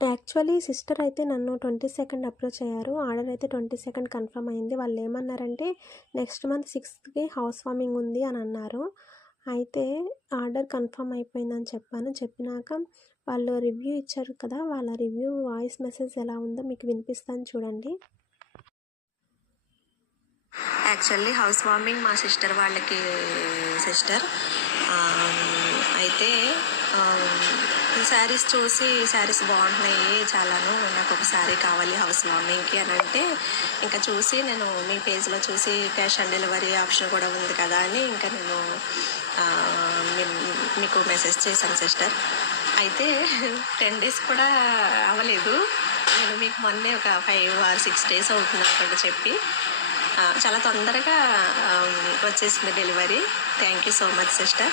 Actually sister అయితే నన్ను 22nd approach అయ్యారు. ఆర్డర్ అయితే 22nd కన్ఫర్మ్ అయింది. వాళ్ళు ఏమన్నారంటే నెక్స్ట్ మంత్ 6థ్‌కి హౌస్ వార్మింగ్ ఉంది అని అన్నారు. అయితే ఆర్డర్ కన్ఫర్మ్ అయిపోయిందని చెప్పాను. చెప్పినాక వాళ్ళు రివ్యూ ఇచ్చారు కదా! వాళ్ళ రివ్యూ వాయిస్ మెసేజ్ ఎలా ఉందో మీకు వినిపిస్తాను చూడండి. యాక్చువల్లీ హౌస్ వార్మింగ్ మా సిస్టర్ వాళ్ళకి సిస్టర్ అయితే శారీస్ చూసి శారీస్ బాగుంటున్నాయి చాలాను, నాకు ఒక శారీ కావాలి హౌస్ వార్మింగ్కి అని అంటే ఇంకా చూసి నేను మీ పేజ్లో చూసి క్యాష్ ఆన్ డెలివరీ ఆప్షన్ కూడా ఉంది కదా అని ఇంకా నేను మీకు మెసేజ్ చేశాను సిస్టర్. అయితే 10 days కూడా అవ్వలేదు, నేను మీకు మొన్నే ఒక 5 or 6 days అవుతుంది అనుకుంటా చెప్పి చాలా తొందరగా వచ్చేసింది delivery. Thank you so much sister.